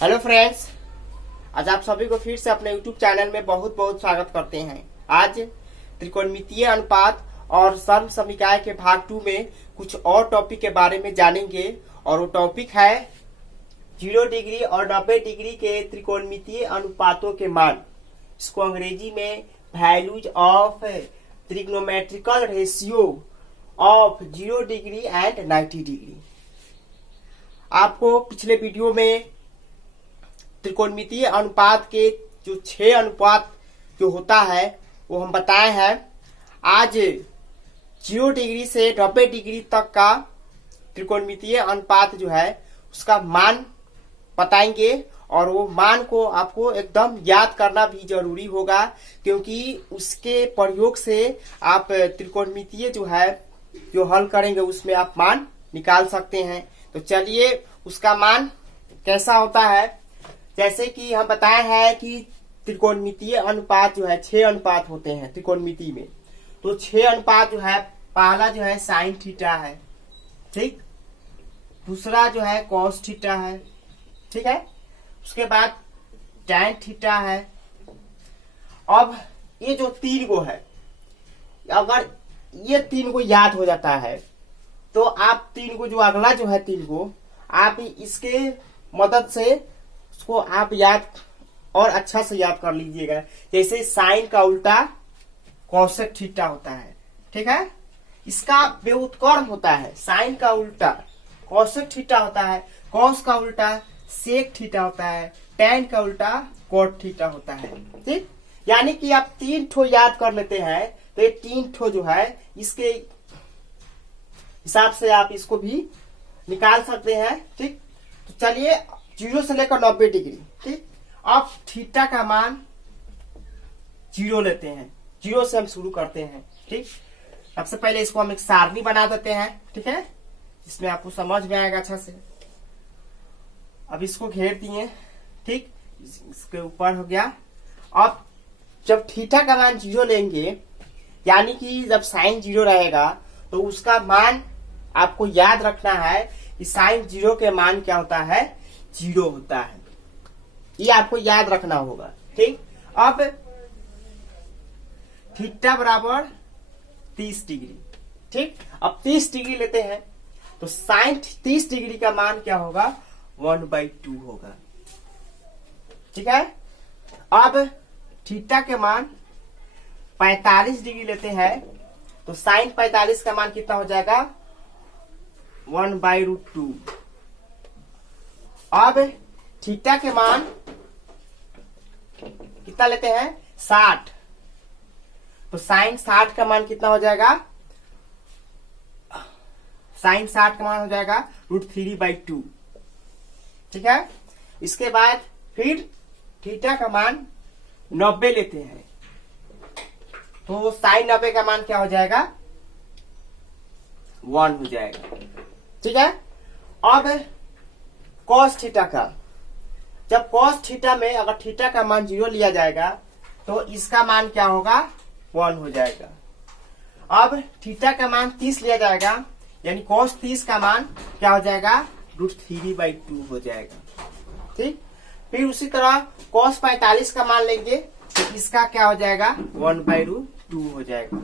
Hello friends, आज आप सभी को फिर से अपने यूट्यूब चैनल में बहुत बहुत स्वागत करते हैं। आज त्रिकोणमितीय अनुपात और सर्व समीकरण के भाग 2 में कुछ और टॉपिक के बारे में जानेंगे और वो टॉपिक है 0 डिग्री और 90 डिग्री के त्रिकोणमितीय अनुपातों के मान। इसको अंग्रेजी में values of trigonometrical ratio of 0 degree and 90 degree. आपको पिछले वीडियो में त्रिकोणमितीय अनुपात के जो 6 अनुपात जो होता है वो हम बताए हैं। आज 0 डिग्री से 90 डिग्री तक का त्रिकोणमितीय अनुपात जो है उसका मान बताएंगे और वो मान को आपको एकदम याद करना भी जरूरी होगा, क्योंकि उसके प्रयोग से आप त्रिकोणमितीय जो है जो हल करेंगे उसमें आप मान निकाल सकते हैं। तो चलिए उसका मान कैसा होता है। जैसे कि हम बताए हैं कि त्रिकोणमितीय अनुपात जो है 6 अनुपात होते हैं त्रिकोणमिति में। तो 6 अनुपात जो है, पहला जो है साइन थीटा है, ठीक। दूसरा जो है कॉस थीटा है, ठीक है। उसके बाद टैन थीटा है। अब ये जो 3 गो है, अगर ये 3 गो याद हो जाता है तो आप 3 गो जो अगला जो है 3 गो आप इसके मदद से उसको आप याद और अच्छा से याद कर लीजिएगा। जैसे साइन का उल्टा कॉसेक थीटा होता है, ठीक है। इसका व्युत्क्रम होता है, साइन का उल्टा कॉसेक थीटा होता है, कॉस का उल्टा सेक थीटा होता है, टैन का उल्टा कॉट थीटा होता है, ठीक। यानी कि आप 3 ठो याद कर लेते हैं तो ये 3 ठो जो है इसके हिसाब से आप इसको भी निकाल सकते हैं, ठीक। तो चलिए 0 से लेकर 90 डिग्री, ठीक। अब थीटा का मान 0 लेते हैं, 0 से हम शुरू करते हैं, ठीक। सबसे पहले इसको हम एक सारणी बना देते हैं, ठीक है, जिसमें आपको समझ में आएगा अच्छा से। अब इसको घेर दिए, ठीक, इसके ऊपर हो गया। अब जब थीटा का मान 0 लेंगे, यानी कि जब साइन 0 रहेगा तो उसका मान आपको याद रखना है कि साइन 0 के मान क्या होता है, 0 होता है। ये आपको याद रखना होगा, ठीक। अब थीटा बराबर 30 डिग्री, ठीक। अब 30 डिग्री लेते हैं तो साइन 30 डिग्री का मान क्या होगा, 1/2 होगा, ठीक है। अब थीटा के मान 45 डिग्री लेते हैं तो साइन 45 का मान कितना हो जाएगा, 1/√2। अब थीटा के मान कितना लेते हैं, 60, तो साइन 60 का मान कितना हो जाएगा, साइन 60 का मान हो जाएगा √3/2, ठीक है। इसके बाद फिर थीटा का मान 90 लेते हैं तो साइन 90 का मान क्या हो जाएगा, 1 हो जाएगा, ठीक है। अब कॉस थीटा का, जब कॉस थीटा में अगर थीटा का मान 0 लिया जाएगा तो इसका मान क्या होगा, 1 हो जाएगा। अब थीटा का मान 30 लिया जाएगा, यानी कॉस 30 का मान क्या हो जाएगा, √3/2 हो जाएगा, ठीक। फिर उसी तरह कॉस 45 का मान लेंगे तो इसका क्या हो जाएगा, 1/√2 हो जाएगा,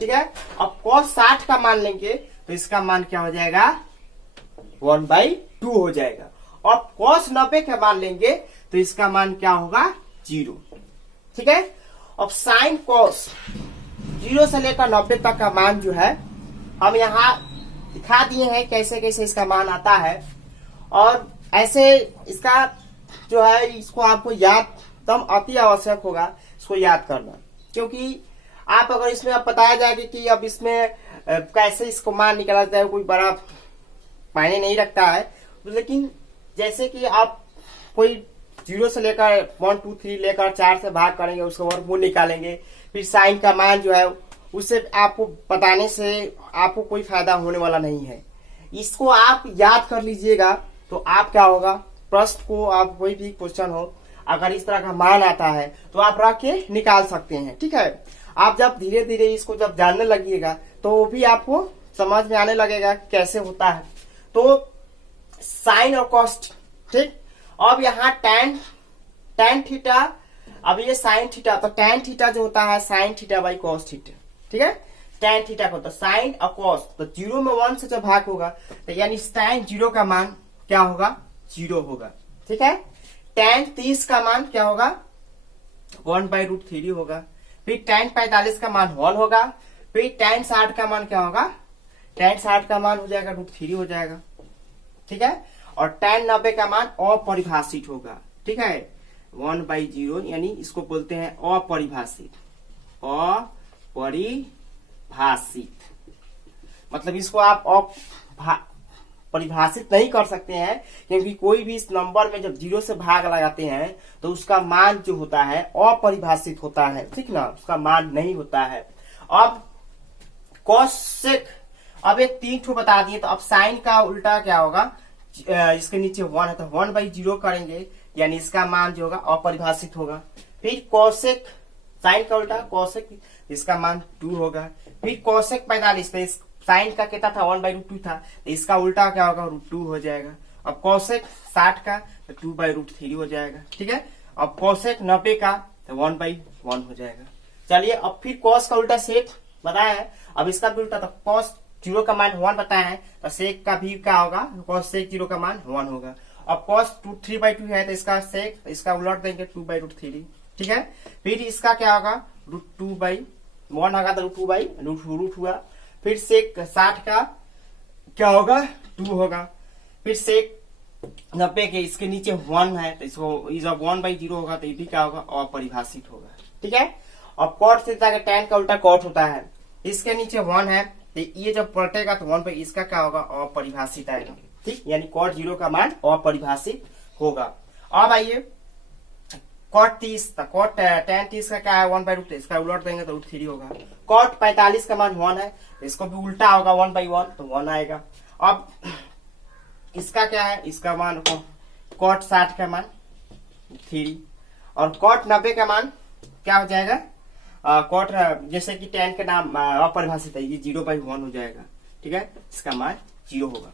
ठीक है। अब कॉस 60 का मान लेंगे तो इसका मान क्या हो जाएगा, 1/2 हो जाएगा। और कॉस 90 का मान लेंगे तो इसका मान क्या होगा, 0, ठीक है। अब साइन कॉस 0 से लेकर 90 तक का मान जो है हम यहाँ दिखा दिए हैं कैसे कैसे इसका मान आता है। और ऐसे इसका जो है इसको आपको याद तब अति आवश्यक होगा इसको याद करना, क्योंकि आप अगर इसमें अब बताया जाएगा कि अब इसमें कैसे इसको मान निकाला जाए, कोई बड़ा मायने नहीं रखता है। लेकिन जैसे कि आप कोई 0 से लेकर 1 2 3 लेकर 4 से भाग करेंगे, उसका वर्गमूल निकालेंगे, फिर साइन का मान जो है उससे आपको बताने से आपको कोई फायदा होने वाला नहीं है। इसको आप याद कर लीजिएगा तो आप क्या होगा, प्रश्न को आप कोई भी क्वेश्चन हो अगर इस तरह का मान आता है तो आप रख के निकाल सकते हैं, ठीक है। आप जब धीरे धीरे इसको जब जानने लगिएगा तो वो भी आपको समझ में आने लगेगा कैसे होता है। तो साइन और कॉस, ठीक। अब यहाँ टेन थीटा, अब ये साइन थीटा, तो टेन थीटा जो होता है sine theta by cos theta, ठीक है। टेन थीटा को होता है साइन और कॉस, तो 0 में 1 से जब भाग होगा तो यानी टेन 0 का मान क्या होगा, 0 होगा, ठीक है। टेन 30 का मान क्या होगा, 1/√3 होगा। फिर टेन 45 का मान 1 होगा। फिर टेन 60 का मान क्या होगा, टेन 60 का मान हो जाएगा √3 हो जाएगा, ठीक है। और टेन 90 का मान अपरिभाषित होगा, ठीक है, 1/0, यानी इसको बोलते हैं अपरिभाषित। अपरिभाषित मतलब इसको आप परिभाषित नहीं कर सकते हैं, क्योंकि कोई भी इस नंबर में जब 0 से भाग लगाते हैं तो उसका मान जो होता है अपरिभाषित होता है, ठीक ना, उसका मान नहीं होता है। अब कोसेक, अब एक 3 ठो बता दिए, तो अब साइन का उल्टा क्या होगा, इसके नीचे 1 है तो 1/0 करेंगे, यानी इसका मान जो होगा अपरिभाषित होगा। फिर कोसेक, साइन का उल्टा कोसेक, इसका मान 2 होगा। फिर कोसेक 45, तो साइन का कितना था, 1/√2 था, तो इसका उल्टा क्या होगा, √2 हो जाएगा। अब कोसेक 60 का तो 2/√3 हो जाएगा, ठीक है। अब कोसेक 90 का तो 1/1 हो जाएगा। चलिए अब फिर कॉस का उल्टा सेक बताया है, अब इसका भी उल्टा, तो कॉस 0 का मान 1 बताया है, तो सेक का भी क्या होगा, कॉस सेक 0 का मान 1 होगा। अब कॉस 3/2 है, तो इसका सेक, इसका उलट देंगे 2/√3, ठीक है। फिर इसका क्या होगा, √2/1 होगा तो √2/√रूट हुआ। फिर सेक 60 का क्या होगा, 2 होगा। फिर सेक 90 के इसके नीचे 1 है, तो इसको जब 1/0 होगा तो ये भी क्या होगा, अपरिभाषित होगा, ठीक है। अब कॉट थीटा के टेन का उल्टा कॉट होता है, इसके नीचे 1 है, तो ये जब पलटेगा तो 1 पे इसका क्या होगा, अपरिभाषित आएगा, ठीक, यानी कॉट 0 का मान अपरिभाषित होगा। अब आइए कॉट 30, कॉट टेन 30 का क्या है, 1/√3, इसका उलट देंगे तो √3 होगा। कॉट 45 का मान 1 है, इसको भी उल्टा होगा 1/1, तो 1 आएगा। अब इसका क्या है, इसका मान कॉट 60 का मान 3, और कॉट 90 का मान क्या हो जाएगा, कॉट जैसे कि टेन का नाम अपरिभाषित है, ये 0/1 हो जाएगा, ठीक है, इसका मान 0 होगा।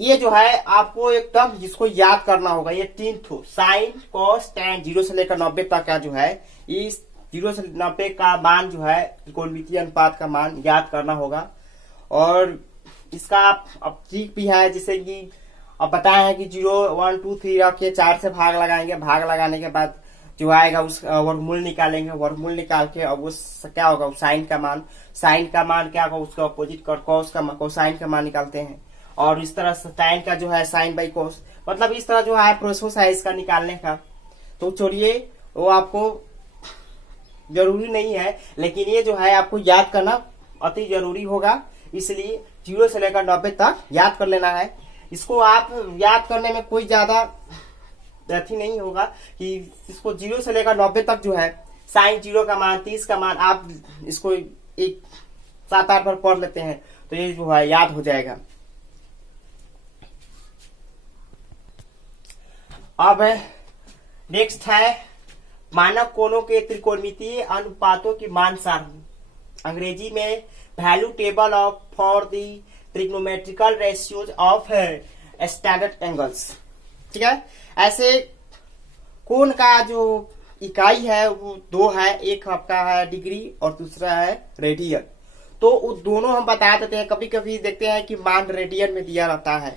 ये जो है आपको एकदम जिसको याद करना होगा, ये 3 ठो साइन कॉस टेन 0 से लेकर 90 तक का जो है, इस 0 से 90 का मान जो है त्रिकोणमितीय अनुपात का मान याद करना होगा। और इसका अब ट्रिक भी है, जैसे कि अब बताया है कि 0 1 2 3 रखिए, 4 से भाग लगाएंगे, भाग लगाने के बाद जो आएगा उस वर्गमूल निकालेंगे, वर्गमूल निकाल के अब उस क्या होगा, साइन का मान क्या होगा, उसका अपोजिट कर कॉस का कोसाइन का मान निकालते हैं। और इस तरह साइन का जो है साइन बाई कोस, मतलब इस तरह जो है प्रोसेस है इसका निकालने का। तो चलिए वो आपको जरूरी नहीं है, लेकिन ये जो है आपको याद करना अति जरूरी होगा, इसलिए 0 से लेकर 90 तक याद कर लेना है। इसको आप याद करने में कोई ज्यादा अथी नहीं होगा कि इसको 0 से लेकर 90 तक जो है साइन 0 का मान 30 का मान आप इसको एक 7-8 बार पढ़ लेते हैं तो ये जो है याद हो जाएगा। अब नेक्स्ट है मानक कोणों के त्रिकोणमितीय अनुपातों की मान सारणी, अंग्रेजी में value table of for the trigonometrical ratios of standard angles, ठीक है। ऐसे कोण का जो इकाई है वो 2 है, एक आपका है डिग्री और दूसरा है रेडियन। तो वो दोनों हम बता देते हैं, कभी कभी देखते हैं कि मान रेडियन में दिया रहता है,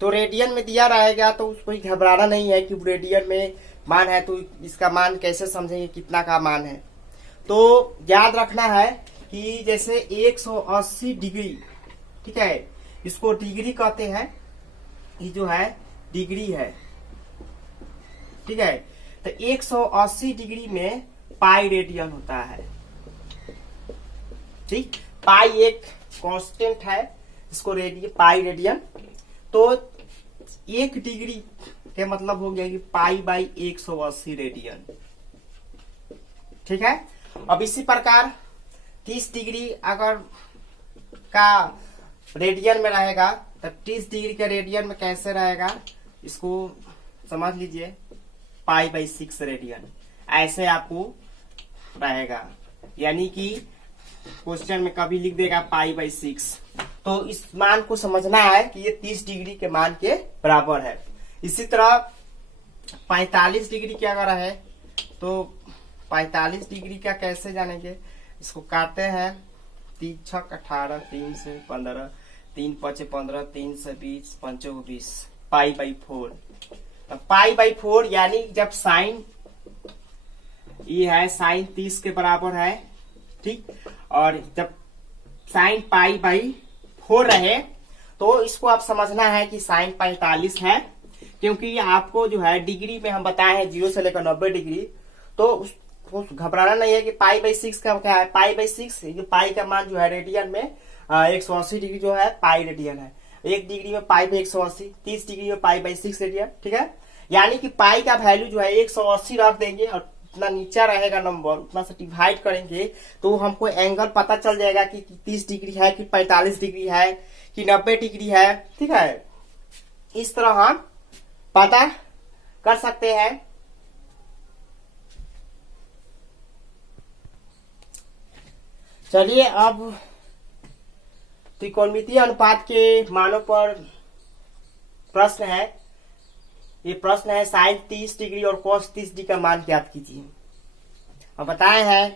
तो रेडियन में दिया रहेगा तो उसको घबराना नहीं है कि रेडियन में मान है, तो इसका मान कैसे समझेंगे कितना का मान है। तो याद रखना है कि जैसे 180 डिग्री, ठीक है, इसको डिग्री कहते हैं, ये जो है डिग्री है, ठीक है। तो 180 डिग्री में पाई रेडियन होता है, ठीक, पाई एक कांस्टेंट है, इसको पाई रेडियन। तो 1 डिग्री के मतलब हो गया कि पाई बाई 180 रेडियन, ठीक है। अब इसी प्रकार 30 डिग्री अगर का रेडियन में रहेगा तो 30 डिग्री के रेडियन में कैसे रहेगा, इसको समझ लीजिए, पाई बाई 6 रेडियन ऐसे आपको रहेगा, यानी कि क्वेश्चन में कभी लिख देगा पाई बाई 6, तो इस मान को समझना है कि ये 30 डिग्री के मान के बराबर है। इसी तरह 45 डिग्री क्या करा है, तो 45 डिग्री का कैसे जानेंगे, इसको काटते हैं 3 छक 18, 3 से 15, 3 पचे 15, 3 से 20, 5 20, पाई बाई 4। तो पाई बाई 4 यानी जब साइन ये है साइन 30 के बराबर है, ठीक, और जब साइन पाई बाई 4 रहे तो इसको आप समझना है कि साइन 45 है, क्योंकि आपको जो है डिग्री में हम बताए हैं 0 से लेकर 90 डिग्री, तो उसको घबराना नहीं है कि पाई बाई 6 का क्या है, पाई बाई 6 पाई का मान जो है रेडियन में 180 डिग्री जो है पाई रेडियन है, 1 डिग्री में पाई बाई 180, 30 डिग्री में पाई बाई 6 रेडियन, ठीक है। यानी कि पाई का वैल्यू जो है 180 रख देंगे और जितना नीचा रहेगा नंबर उतना से डिवाइड करेंगे तो हमको एंगल पता चल जाएगा कि 30 डिग्री है कि 45 डिग्री है कि 90 डिग्री है, ठीक है। इस तरह हम पता कर सकते हैं। चलिए अब त्रिकोणमितीय अनुपात के मानों पर प्रश्न है। ये प्रश्न है साइन 30 डिग्री और cos 30 डिग्री का मान ज्ञात कीजिए। हम बताए हैं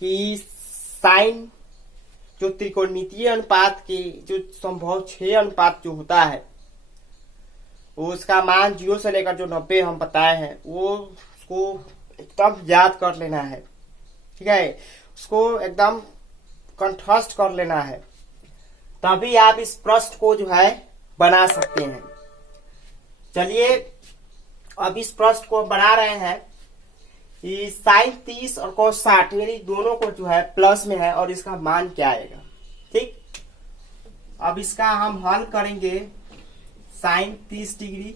कि साइन जो त्रिकोणमितीय अनुपात के जो संभव 6 अनुपात जो होता है वो उसका मान 0 से लेकर जो 90 हम बताए हैं वो उसको एकदम याद कर लेना है, ठीक है, उसको एकदम कंठस्थ कर लेना है, तभी आप इस प्रश्न को जो है बना सकते हैं। चलिए अब इस प्रश्न को बना रहे हैं कि साइन 30 और cos 60 मेरी दोनों को जो है प्लस में है और इसका मान क्या आएगा, ठीक। अब इसका हम हल करेंगे sine 30 degree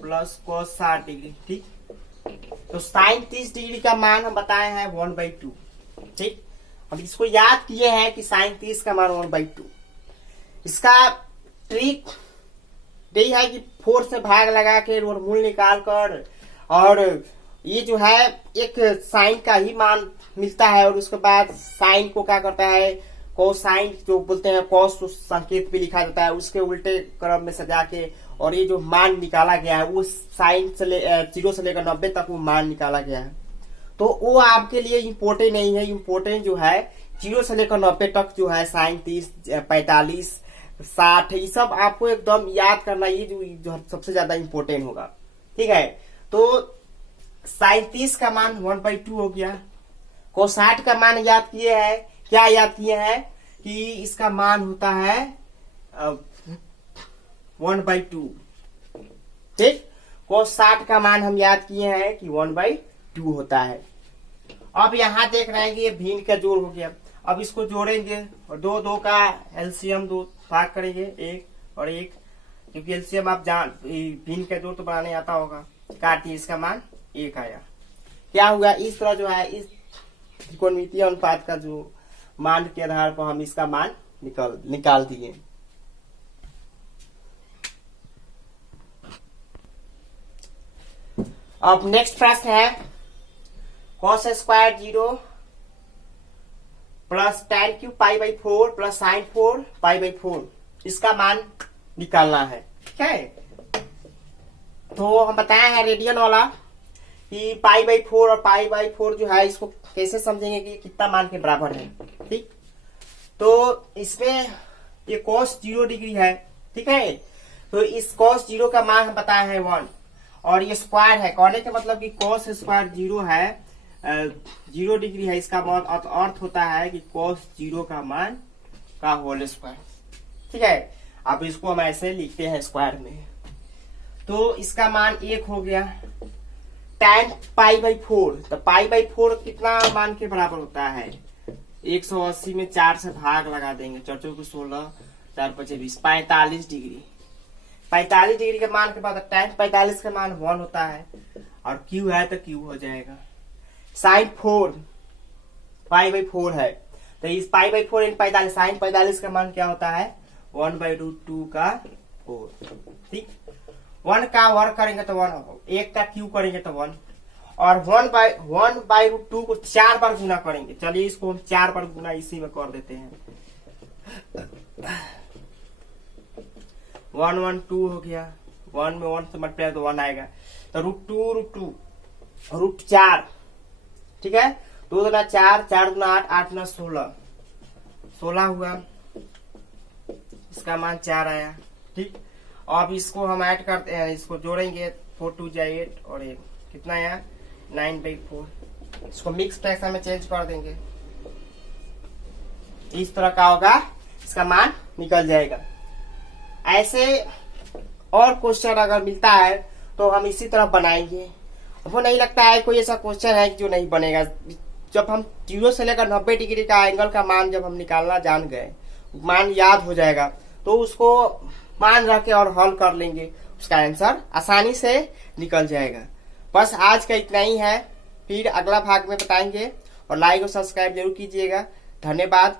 plus cos 60 degree, ठीक। तो साइन 30 डिग्री का मान हम बताए हैं 1/2, ठीक। अब इसको याद किए हैं कि साइन 30 का मान 1/2। इसका ट्रिक यही है कि 4 से भाग लगा के और मूल निकाल कर, और ये जो है एक साइन का ही मान मिलता है और उसके बाद साइन को क्या करता है कोसाइन जो बोलते हैं कॉस संकेत भी लिखा जाता है, उसके उल्टे क्रम में सजा के, और ये जो मान निकाला गया है वो साइन से 0 से लेकर 90 तक वो मान निकाला गया है, तो वो आपके लिए इम्पोर्टेंट नहीं है। इम्पोर्टेंट जो है 0 से लेकर 90 तक जो है साइन 30, 45, 60 ये सब आपको एकदम याद करना, ये जो सबसे ज्यादा इम्पोर्टेंट होगा, ठीक है। तो साइन 30 का मान 1/2 हो गया। cos 60 का मान याद किए हैं, क्या याद किए हैं कि इसका मान होता है 1/2, ठीक। cos 60 का मान हम याद किए हैं कि 1/2 होता है। अब यहाँ देख रहे हैं कि ये भिन्न का जोड़ हो गया। अब इसको जोड़ेंगे और 2 का एलसीएम 2 भाग करेंगे 1 और 1, क्योंकि एलसीएम आप भिन्न का जोड़ तो बनाने आता होगा, काटिए इसका मान 1 आया। क्या हुआ, इस तरह जो है इस त्रिकोणमितीय अनुपात का जो मान के आधार पर हम इसका मान निकाल दिए। अब नेक्स्ट प्रश्न है cos square 0 plus tan cube pi by 4 plus sign 4 pi by 4, इसका मान निकालना है, ठीक है। तो हम बताए हैं रेडियन वाला कि पाई बाई 4 और पाई बाई 4 जो है इसको कैसे समझेंगे कि कितना मान के बराबर है, ठीक। तो इसमें ये cos 0 डिग्री है, ठीक है। तो इस cos 0 का मान हम बताए हैं 1, और ये स्क्वायर है, कहने का मतलब कि cos स्क्वायर 0 है 0 डिग्री है, इसका अर्थ होता है कि cos 0 का मान का होल स्क्वायर, ठीक है। अब इसको हम ऐसे लिखते हैं स्क्वायर में, तो इसका मान 1 हो गया। tan पाई बाई 4, तो पाई बाई 4 कितना मान के बराबर होता है 180 में 4 से भाग लगा देंगे, 4 को 16, 4 5 20, 45 डिग्री। 45 डिग्री के मान के बाद tan 45 का मान 1 होता है, और Q है तो Q हो जाएगा। साइन 4 पाई बाई 4 है, तो इस पाई बाई 4 इन 45, साइन 45 का मान क्या होता है 1/2 का 4, ठीक। 1 का वर्ग करेंगे तो 1, 1 का क्यूब करेंगे तो 1, और 1/2 को 4 बार गुना करेंगे। चलिए इसको हम 4 बार गुना इसी में कर देते हैं। 1 1 2 हो गया, 1 में 1 से मल्टीप्लाई तो 1 आएगा। तो √4, ठीक है। 2 दूना 4, 4 दूना 8, 8 दूना 16 हुआ, इसका मान 4 आया, ठीक। अब इसको हम ऐड करते हैं, इसको जोड़ेंगे, 4 2 जा 8 और 1 कितना आया 9/4। इसको मिक्स फ्रैक्शन में चेंज कर देंगे, इस तरह का होगा, इसका मान निकल जाएगा। ऐसे और क्वेश्चन अगर मिलता है तो हम इसी तरह बनाएंगे। वो नहीं लगता है कोई ऐसा क्वेश्चन है जो नहीं बनेगा। जब हम 0 से लेकर 90 डिग्री का एंगल का मान जब हम निकालना जान गए, मान याद हो जाएगा, तो उसको मान रख के और हल कर लेंगे, उसका आंसर आसानी से निकल जाएगा। बस आज का इतना ही है, फिर अगला भाग में बताएंगे, और लाइक और सब्सक्राइब जरूर कीजिएगा। धन्यवाद।